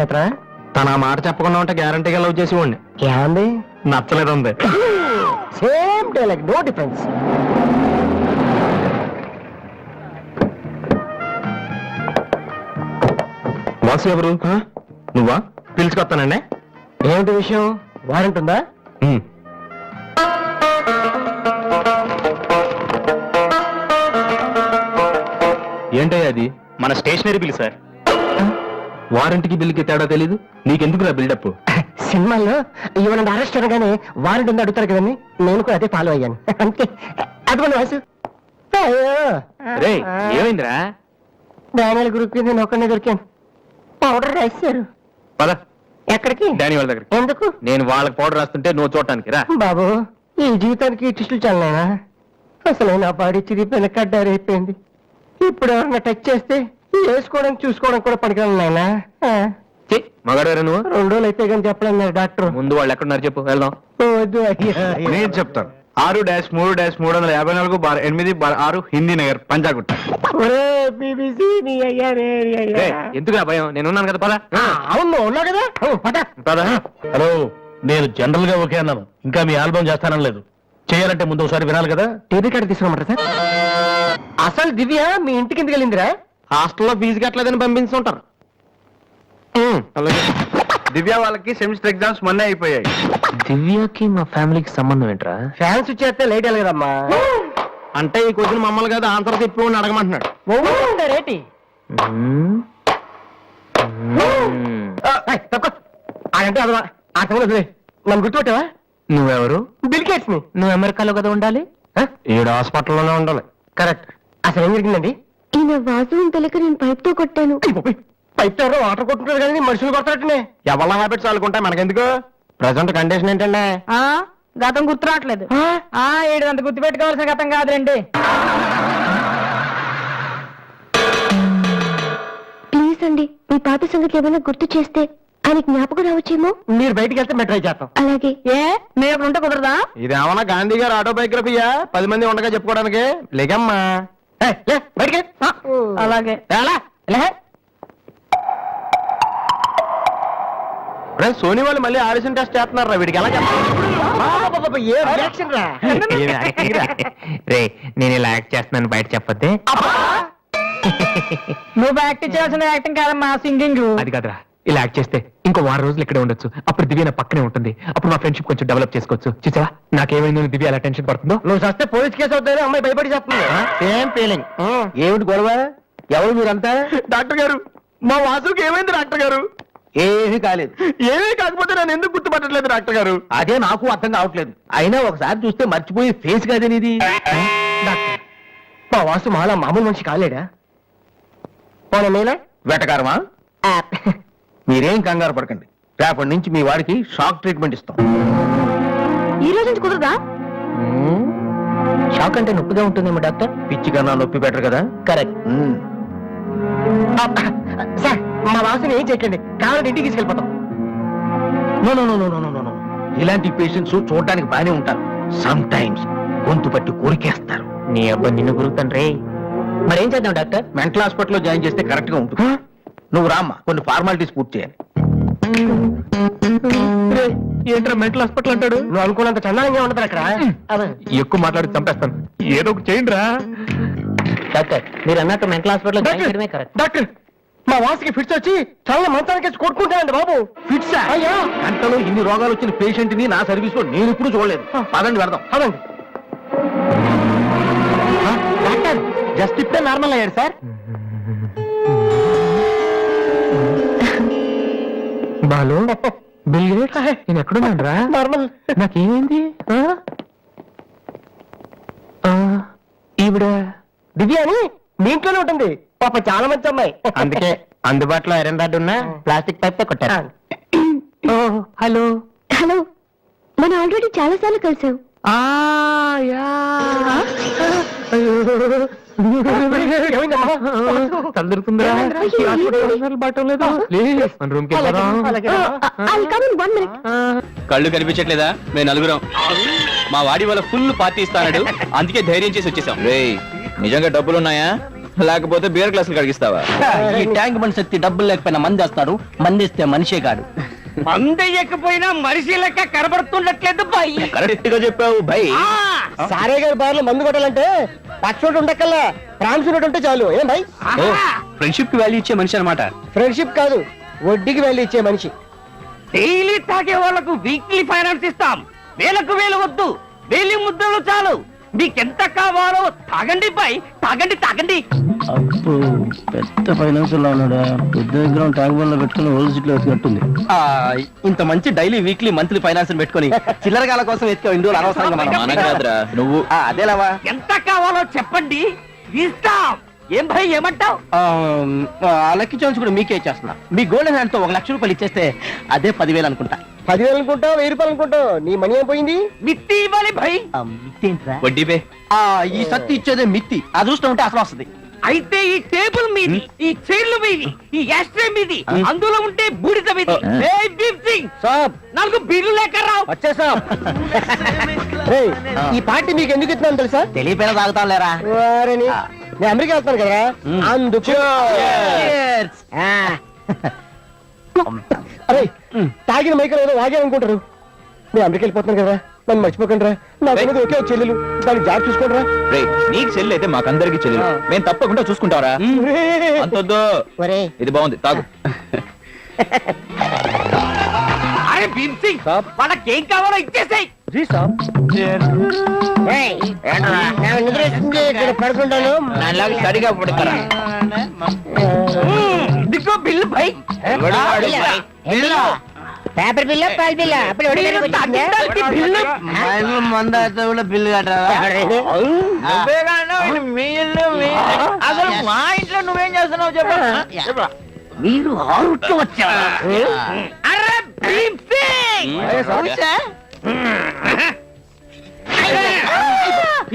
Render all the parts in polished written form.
చేతరా? తన ఆ మాట చెప్పకుండా ఉంటే గ్యారంటీగా లవ్ చేసేవాడిని. ఏమంది? నచ్చలేదు ఉంది. Same dialogue, no difference. Boss ఎవరు? నువ్వా? పిలుచుకొస్తానండి. ఏమిటి విషయం? వారెంట్ ఉందా? ఏంటయ్యా అది? మన స్టేషనరీ బిల్ సార్. వారంటీకి బిల్లుకి తేడా తెలీదు నీకెందుకు నా బిల్డప్? సినిమాల్లో ఇవ్వనండి అరెస్ట్ అనగానే వారెంట్ ఉందా అడుగుతారు కదండి, నేను కూడా అదే ఫాలో అయ్యాను. అంతే. అదిగోండి వాసు. రే ఏమైందిరా? డానియల్ గ్రూప్ కి నేను ఒక్కనే దొరికాను. పౌడర్ రాశారు. పద. ఎక్కడికి? డానీ వాళ్ళ దగ్గర. ఎందుకు? నేను వాళ్ళకి పౌడర్ రాస్తుంటే నువ్వు చూడటానికి రా. బాబు, ఈ జీవితానికి టిస్టులు చాలనా? అసలు నా బాడీ చిరిగిపోయిన కడ్డారైపోయింది. ఇప్పుడు ఎవరన్నా టచ్ చేస్తే వేసుకోవడానికి చూసుకోవడానికి కూడా పనికిరాను నాయనా. మగాడు నువ్వు? 2 రోజులు అయితే కానీ చెప్పలేదు డాక్టర్. ముందు వాళ్ళు ఎక్కడున్నారు చెప్పు, వెళ్దాం. వద్దు అయ్యా. నేను చెప్తాను. 6-3-358-6 హిందీ నగర్ పంజాగుట్ట. ఒరే BBC నీ అయ్యా రే నీ అయ్యా. ఎందుకు భయం? నేను ఉన్నాను కదా, పద. అవును ఉన్నావు కదా, పద. హలో, నేను జనరల్ గా ఓకే అన్నాను, ఇంకా మీ ఆల్బమ్ చేస్తానని లేదు. చేయాలంటే ముందు ఒకసారి వినాలి కదా. టీవీ కార్డు తీసుకురమ్మంటారా సార్? అసలు దివ్య మీ ఇంటికి ఎందుకు వెళ్ళిందిరా? హాస్టల్లో ఫీజు కట్టలేదని పంపిస్తుంటారు. దివ్య వాళ్ళకి సెమిస్టర్ ఎగ్జామ్స్ మొన్నే అయిపోయాయి. దివ్యకి మా ఫ్యామిలీకి సంబంధం ఏంట్రా? ఫ్యాన్స్ వచ్చేస్తే లేట్ వెళ్ళగదమ్మా. అంటే ఈ క్వశ్చన్ మమ్మల్ని కదా ఆన్సర్ తిప్పి అడగమంటున్నాడు. రేటి అంటే అదవా ఆ సంగతి నన్ను గుర్తుపెట్టావా? నువ్వెవరు? బిల్ గేట్స్ ని. నువ్వు అమెరికాలో కదా ఉండాలి, ఈడు హాస్పిటల్లోనే ఉండాలి. కరెక్ట్. అసలు ఏం జరిగిందండి? ఈయన వాసు తెలియక నేను పైప్ తో కొట్టాను. పైప్ తో వాటర్ కొట్టుకుంటారు కానీ మనుషులు కొడతారటనే. ఎవరి హ్యాబిట్స్ వాళ్ళకుంటాయి, మనకెందుకు? ప్రజెంట్ కండిషన్ ఏంటండి? గతం గుర్తు రావట్లేదు. ఏడంత గుర్తు పెట్టుకోవాల్సిన గతం కాదులేండి. ప్లీజ్ అండి, మీ పాత సంగతి ఏమైనా గుర్తు చేస్తే ఆయన జ్ఞాపకం రావచ్చేమో. మీరు బయటికి వెళ్తే మేము ట్రై చేస్తాం. అలాగే. మీరు అక్కడ ఉంటే కుదరదా? ఇదేమన్నా గాంధీ గారు ఆటోబయోగ్రఫీయా 10 మంది ఉండగా చెప్పుకోవడానికి? లేకమ్మా బయటికి. అలాగే. సోనీ వాళ్ళు మళ్ళీ ఆడిషన్ టెస్ట్ చేస్తున్నారు. వీడికి ఎలా రే నేను ఇలా యాక్ట్ చేస్తున్నాను బయట చెప్పద్దే. నువ్వు యాక్టింగ్ చేయాల్సిన యాక్టింగ్ కాదమ్మా, సింగింగ్. అది కాదురా, ఇలా యాక్ట్ చేస్తే ఇంకో 1 రోజులు ఇక్కడే ఉండొచ్చు. అప్పుడు దివ్య నా పక్కనే ఉంటుంది. అప్పుడు మా ఫ్రెండ్షిప్ కొంచెం డెవలప్ చేసుకోవచ్చు. చూసావా నాకేమైంది? దివ్య ఎలా టెన్షన్ పడుతుందో. నువ్వు చస్తే పోలీస్ కేసు అవుతాయని అమ్మాయి భయపడి చెప్తుంది. ఏం ఫీలింగ్? ఏమిటి గొడవ? ఎవరు మీరంతా? డాక్టర్ గారు, మా వాసుకి ఏమైంది డాక్టర్ గారు? ఏమీ కాలేదు. ఏమీ కాకపోతే నన్ను ఎందుకు గుర్తుపట్టలేదు డాక్టర్ గారు? అదే నాకు అర్థం కావట్లేదు. అయినా ఒకసారి చూస్తే మర్చిపోయి ఫేస్ కాదని ఇది. మా వాసు మాలా మామూలు మనిషి కాలేడా? పోనా వెటకారమా? మీరేం కంగారు పడకండి, రేపటి నుంచి మీ వాడికి షాక్ ట్రీట్మెంట్ ఇస్తాం. ఈ రోజు నుంచి కుదరదా? షాక్ అంటే నొప్పిగా ఉంటుందేమో డాక్టర్. పిచ్చి కన్నా నొప్పి బెటర్ కదా. కరెక్ట్. సార్ మా వాసుని ఏం చేయకండి, కావాలంటే ఇంటికి తీసుకెళ్ళిపోతాం. No no no no no no no. ఇలాంటి పేషెంట్స్ చూడడానికి బానే ఉంటారు, సమ్ టైమ్స్ గొంతు పట్టి కొరికేస్తారు. నీ అబ్బాయి నిన్ను గురుతాను రే. మరేం చేద్దాం డాక్టర్? మెంటల్ హాస్పిటల్లో జాయిన్ చేస్తే కరెక్ట్ గా ఉంటుంది. నువ్వు రామ్మా, కొన్ని ఫార్మాలిటీస్ పూర్తి చేయాలి. ఏంట్రా మెంటల్ హాస్పిటల్ అంటాడు? నువ్వు అనుకున్నంత చందానంగా ఉండదు అక్కడ. ఎక్కువ మాట్లాడి చంపేస్తాను. ఏదో ఒక చేయండి రా. డాక్టర్ మీరు అన్నట్టు మెంటల్ హాస్పిటల్ జాయిన్ చేయడమే కరెక్ట్. డాక్టర్ మా వాసుకి ఫిట్స్ వచ్చి చాలా మంచానికి కొట్టుకుంటానండి బాబు. ఫిట్స్ అయ్యా, గంటలో ఇన్ని రోగాలు వచ్చిన పేషెంట్ ని నా సర్వీస్ లో నేను ఇప్పుడు చూడలేదు. పదండి వెళ్దాం. అదండి. డాక్టర్ జస్ట్ ఇప్పుడే నార్మల్ అయ్యాడు సార్. బాలు, బిల్ గేట్స్, నేను ఎక్కడున్నాను రా? నార్మల్. నాకేమైంది? ఈవిడ దివ్య అని మీ ఇంట్లోనే ఉంటుంది పాప, చాలా మంచి అమ్మాయి. అందుకే అందుబాటులో ఐరన్ రాడ్ ఉన్న ప్లాస్టిక్ పైప్ తో కొట్టారు. హలో హలో, మనం ఆల్రెడీ చాలా సార్లు కలిసాం. తల్లుతుందిరా, బాటం లేదు. మన రూమ్ కి కళ్ళు కనిపించట్లేదా? మేము నలుగురం. మా వాడి వల్ల ఫుల్ పార్టీ ఇస్తాడు, అందుకే ధైర్యం చేసి వచ్చేసాం. రే నిజంగా డబ్బులున్నాయా? లేకపోతే బియర్ గ్లాసులు కడిగిస్తావా? ఈ ట్యాంక్ బండ్ శక్తి డబ్బులు లేకపోయినా మందేస్తారు, మందేస్తే మనిషే కాడు. మందయ్యకపోయినా మనిషి లెక్క కనబడుతుండట్లేదు బాయ్. కరెక్ట్ గా చెప్పావు భయ్. సారే గారి బార్లో మందు కొట్టాలంటే పచ్చోటి ఉండక్కల్లా ప్రాన్స్ ఉంటే చాలు. ఏం భాయ్? ఫ్రెండ్షిప్ కి వాల్యూ ఇచ్చే మనిషి అనమాట. ఫ్రెండ్షిప్ కాదు, వడ్డీకి వాల్యూ ఇచ్చే మనిషి. డైలీ తాగే వాళ్ళకు వీక్లీ ఫైనాన్స్ ఇస్తాం. వేలకు వేలు వద్దు, వేలి ముద్దలు చాలు. మీకెంత కావాలో తాగండి బాయ్, తాగండి తాగండి. అప్పు పెద్ద ఫైనాన్స్ లో ఉన్నాడా? పెద్ద దగ్గర ట్యాంక్ బండ్ లో పెట్టుకుని ఓల్డ్ సీట్ లో ఎత్తుకట్టుంది. ఇంత మంచి డైలీ వీక్లీ మంత్లీ ఫైనాన్స్ పెట్టుకుని చిల్లరగాల కోసం ఎత్తుకో ఇందులో అనవసరంగా మన కాదురా, నువ్వు. అదేలావా? ఎంత కావాలో చెప్పండి, ఇస్తాం. ఏం భయ్, ఏమంటావ్? లక్కీ ఛాన్స్ కూడా మీకే ఇచ్చేస్తున్నా. మీ గోల్డెన్ హ్యాండ్ తో 1 లక్ష రూపాయలు ఇచ్చేస్తే అదే 10,000 అనుకుంటా. 10,000 అనుకుంటావు, 1000 రూపాయలు అనుకుంటావు. నీ మనీ ఏం పోయింది? మిత్తి ఇవ్వాలి భయ్. వడ్డీ పే. ఈ సత్తి ఇచ్చేదే మిత్తి, అదృష్టం ఉంటే అసలు వస్తుంది. అయితే ఈ టేబుల్ మీది, ఈ చైర్లు మీది, ఈ యాస్ట్రే మీది, అందులో ఉంటే బూడిద మీది. ఏయ్ భీమ్ సింగ్, సాబ్ 4 బిల్లు లేక రావు. వచ్చేసా. ఈ పార్టీ మీకు ఎందుకు ఇస్తున్నాను తెలుసా? తెలియపోయినా తాగుతాం లేరా. వారిని, నేను అమెరికా వెళ్తాను కదా అందుకు. అరే తాగిన మైకలు ఏదో వాగే అనుకుంటారు. నేను అమెరికా వెళ్ళిపోతున్నాను కదా, నన్ను మర్చిపోకండి రా. నాకు ఒకే ఒక చెల్లెలు, దాన్ని జాబ్ చూసుకోండి రా. రే, నీకు చెల్లి అయితే మాకందరికి చెల్లి. మేము తప్పకుండా చూసుకుంటావరా? అంతొద్దు. ఇది బాగుంది, తాగు. అరే భీమ్ సింగ్, వాళ్ళకేం కావాలో ఇచ్చేసాయి. పడుకుంటాను. సరిగా పడతారా? ఇదిగో బిల్లు భయ్. పేపర్ బిల్లా పాల బిల్లా? మీరు తాగడానికి బిల్లు. మంద కూడా బిల్లు అసలు మా ఇంట్లో నువ్వేం చేస్తున్నావు చెప్పు. మీరు ఆరుట్లో వచ్చారా? అరే భీమ్ సింగ్,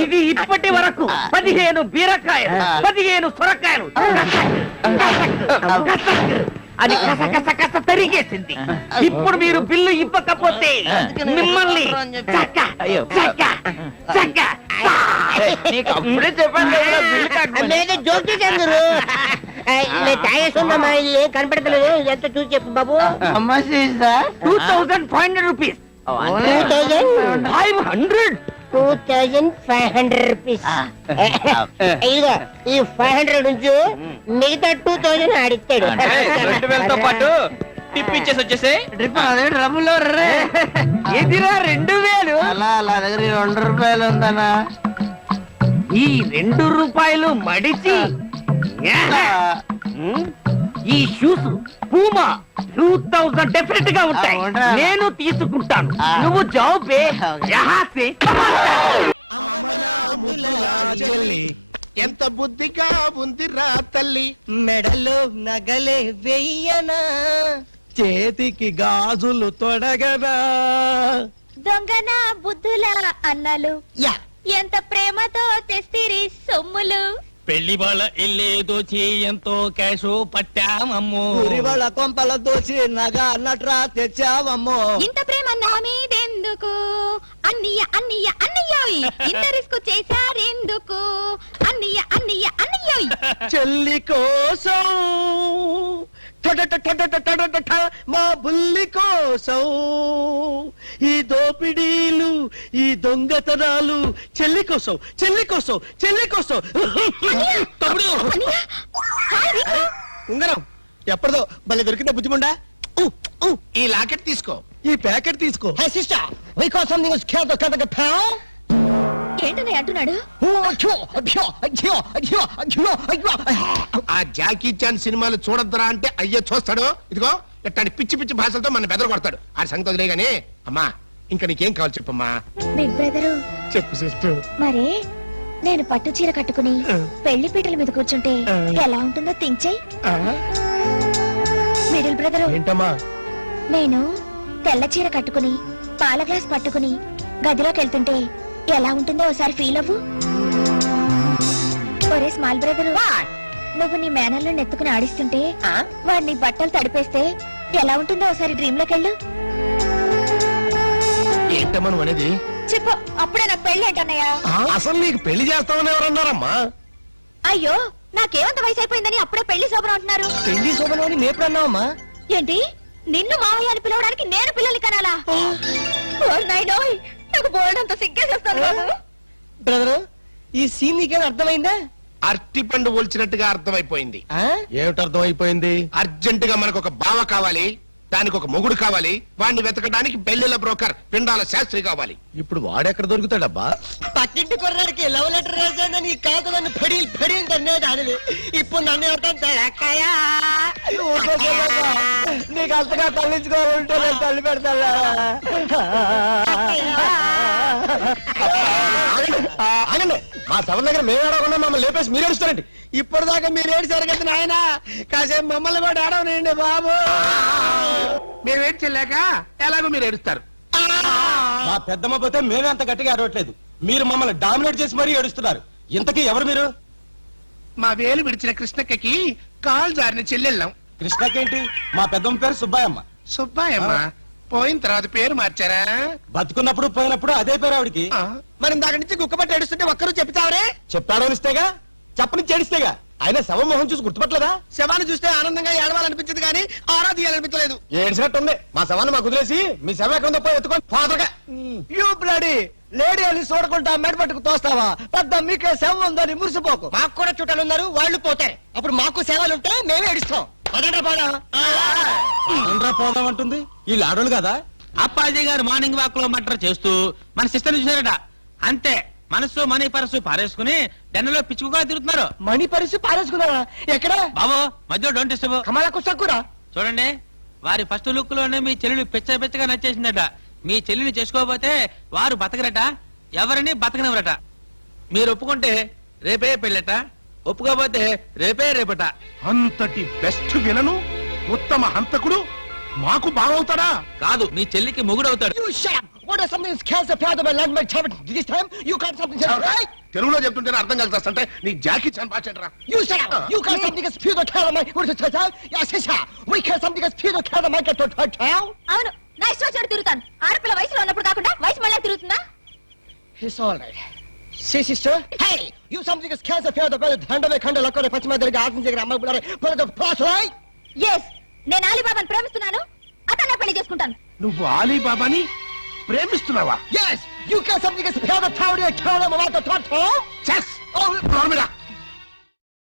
ఇది ఇప్పటి వరకు 15 బీరకాయలు, 15 సొరకాయలు అది కస కస కస తరిగేసింది. ఇప్పుడు మీరు బిల్లు ఇవ్వకపోతే మిమ్మల్ని చక్క చక్క చక్క. నీకు అప్పుడే చెప్పాను కదా, బిల్లు కట్టమని. జోక్ చేశాను. తాగేస్తున్నా, ఏం కనపడతలేదు. ఎంత చూసి చెప్పు బాబు. 2500 రూపీస్. 500. 2500 రూపీస్. ఇదిగో ఈ 500 నుంచి మిగతా 2000 ఆడిస్తాడు. 2000తో పాటు టిప్ ఇచ్చేసి వచ్చేసే. డబ్బులు ఎదిరా 2000. అలా దగ్గర 2 రూపాయలు ఉందన్నా. ఈ 2 రూపాయలు మడిచి ఈ షూస్ పూమా 2000 డెఫినెట్ గా ఉంటాయి. నేను తీసుకుంటాను, నువ్వు జాబ్ పే. ఎంత బుద్ధిగా ఉందిరా తల్లి. మెడలో నగలే వెయ్యనా, చేతికి గాజులు తొడగనా. దొంగన బుద్ధుల అన్నలు యా ఎంత ప్రేమతో తెస్తిరి సొమ్ములు. పెళ్లి వాళ్ళ ఇల్లే దోచి ఎంతో క్యాషు పట్టామమ్మో. వాళ్ళ కొంపల దోచి నగా నట్రా తెచ్చావమ్మో. ఇంత ప్రేమ నా మీదెందుకు అన్నయ్య అన్నయ్య అన్నయ్యోయ్. ఇంత రిస్క్ చేశారెందుకు అన్నయ్య అన్నయ్య అన్నయ్యోయ్. చెల్లి కోసం మా బుల్లి కోసం ఈ దోపిడీలు, ఈ దొంగతనాలు చెల్లి కోసం, చెల్లి కోసం, చెల్లి కోసం. తమ్ముడు ఉంగరం ఎప్పటిదో భలే దొరికిందా బుద్ధిముండా. ఈ లాకెట్ తీసుకో, ఈ ప్యాకెట్ తీసుకో. ఏంటని అంటున్నాడు? ఆ జాకీ చాన్ సినిమాలు చూడొద్దురా అంటే అయ్యో చూస్తాడు. ఇదిగో ఇట్లాంటి పిచ్చి పిచ్చి భాషలతో మన బెదర కొడతాడు. ఆ సంగతి వదిలే గానీ అమ్మా, ఇంకా నీకేం కావాలి చెప్పమ్మా. బిగ్ బ్రదరు చెప్పు సిస్టర్. మరే నేను పట్టు చీర కట్టుకుని పెళ్లి పీటల మీద కూర్చుంటే ఎలా ఉంటుందో థింక్ చెయ్. మిడిల్ బ్రదరు ఏంటమ్మా? నేను తెల్ల చీర కట్టుకుని పాల గ్లాస్ పట్టుకుని గదిలోకి వెళ్తుంటే ఎలా ఉంటుందో ఒకసారి ఫీల్ అవ్వు. ఒరే స్మాల్ బ్రదరు, నువ్వు నీ మేనల్లో నెత్తుకుని ఆడిస్తుంటే వాడిని బట్టలు తడిపేస్తే ఎలా ఉంటుందో ఒకసారి డ్రీమ్ లోకి వెళ్ళు. ఏంటమ్మా నువ్వు అనేది? చెప్పు, అప్పుడే నాకు పెళ్లి అంటున్నాయా? అసలు నీకు పెళ్లి చేస్తామని ఎవరన్నారమ్మా? అయ్యో నాకేమంత వయసు అయిపోయిందని అప్పుడే పెళ్లి శోభనం అంటున్నారు పెళ్లి శోభనం అని మేప్పుడు అన్నావమ్మా? ఏంటి నిన్ను మావయ్య అని పిలవడానికి నేను పిల్లల్ని కనాలా ఓరి నాయనోయ్, నాకు బోల్డంత సిగ్గేసేస్తాను బాబు. బ్రదరు, ఈ సీన్ నీకేం అర్థమైందా? అరటి పండు ఒలిచినట్టుగా అర్థమైపోయింది. ఆ? ఏమిటి అర్థమైపోయింది? అర్జెంట్ గా మనకు ఒక బావ కావాలి, దానికి ఒక మొగుడు కావాలి, వాడిని వెతకడానికి పెళ్లిళ్ళ బ్రోకర్ పిండాల శాస్త్రి కావాలి. ఇప్పుడు వాడెక్కడ దొరుకుతాడబ్బా? పక్కింటి కుర్రాడికి లవ్ లెటర్ రాశానని కాదు నన్ను ఫెడీలు తన్నేది అనివి. ఇప్పుడు నన్ను ఎవరితో నీకు అంతగా తల్లించుకోవాలంటే నేను తల్లి పెడతాను. ఆగండి, మా సభ దగ్గర మేము ఏడవకుండా మమ్మల్ని లేపేసి మీరు ఏడుస్తారండి. ఇప్పటిదాకా మీరు ఏడిసారు కదా నాయన, కాసేపు మమ్మల్ని కూడా ఏడవనండి బాబు. మేము ఏడ్చలేక ఎలాగో మీరు ఏడుస్తారు. మా పెద్దమ్మ పోతే మేమే అంత గట్టిగా ఏడవట్లేదు, మీరు మమ్మల్ని డామినేట్ చేసి మరీ ఏడుస్తున్నారు. ఇంతకీ ఎవరు మీరు? మా వేలు విడిచిన కృష్ణక్కకి కాల్ జారిన చెల్లెళ్ళం. కృష్ణకేంటి? మా పెద్దమ్మ పేరు సుబ్బాయమ్మ. సుబ్బాయమ్మ పోయిన తర్వాత పేరు మార్చారా? బతుకున్నప్పుడు పోయినప్పుడు అదే పేరు ఆవిడికి. ఆ, మరి ఇందాక నుంచి గుక్కపట్టి ఏడుస్తుంటే ఒక్కరు చెప్తావరే? చెప్పాడనిస్తేగా, చెప్పని చేడిస్తేగా. ఆయన శవం మొహం చూసి గుర్తుపట్టలేదా? శవాన్ని చూస్తే ఆనందంగా ఏడవాలనిపించింది కానీ ఆరాధియాలనిపించలేదు. ఏడ్చినట్టుంది. మా శవాన్ని మాకు వదిలేసి మీ శవం ఎక్కడుందో పోయి ఎత్తుకొని ఫాదర్గా. యూ బ్లడీ లేడీ అని చూడకుండా మెడపట్టుకు తోస్తావా? పెద్ద మీకే సేవ ఉందని మురిసిపోకు. మాకు కూడా చుట్టాలు ఉన్నారు, వాళ్ళు పోతాయి. అప్పుడు మాకు సేవలుంటే మేమే ఏడుస్తాం. పదండ్రా పోదాం. ఆంధ్రా పోదాం అంటుంది. వీళ్ళు ఆడోళ్ళు కదా. అప్పాజీ గారు మార్నింగ్ వాక్ లో మటర్ చేస్తూ మన సిస్టర్ చూసారట. అంతే, మనసు మనీ పరసు పారేసుకుని డెన్నలో పిచ్చుకుగా తిరుగుతున్నారు. మణి పరిస్థితి పారేసుకున్నారా? ఎక్కడ? బాబు మధ్యలో డోంట్ డిస్టర్బ్. కమలకు సక్కురా. చూడండి, వారి ఫస్ట్ లుక్ లోనే మీ చెల్లెలు పిచ్చగా నచ్చేసిందట. మీ చెల్లిని చేసుకోకపోతే వారు బతకరట, ఎవరిని బతకనివ్వరట. మీరు ఒప్పుకుంటే రేపే పెళ్ళట, ఒప్పుకోకపోతే రేపట. అంతటి బెస్ట్ విలను, ఉత్తమ హంతకుడు మాకు బావవుతాడా? కాదు, మీ చెల్లికి మొగుడవుతాడు. You shut up. What is something scares the feather by land my child this time? You can't something else, right? తెలుగులో చెప్తుంటే అర్థం కలుగుతాంటే నీ జాకీ చాన్ భాష. You shut up. You can't something as feather carry my what is it? Yeah, sister. We can't something as feather carry my get to town. అవును, నా ఇష్టం వచ్చినట్టు తిరుగుతాను. ఆడపిల్ల వయసులో ఉన్నప్పుడు కాకుండా వయసు మళ్ళీ తిరుగుతుందా? It's all right. See, sister. Hey, you something as scares the feather by the hand of a candle. Look at the pachima there. Garden there. I'm going to put the plus, right? Yes, నేను అలీబాబాను ప్రేమిస్తున్నాను, అతన్నే పెళ్లి చేసుకుంటాను. నువ్వు ఆలీబాబాని ప్రేమిస్తున్నావా? Yes, you can't something as feather town. Carry my get to town. Chess Oh, నోర్మిరా.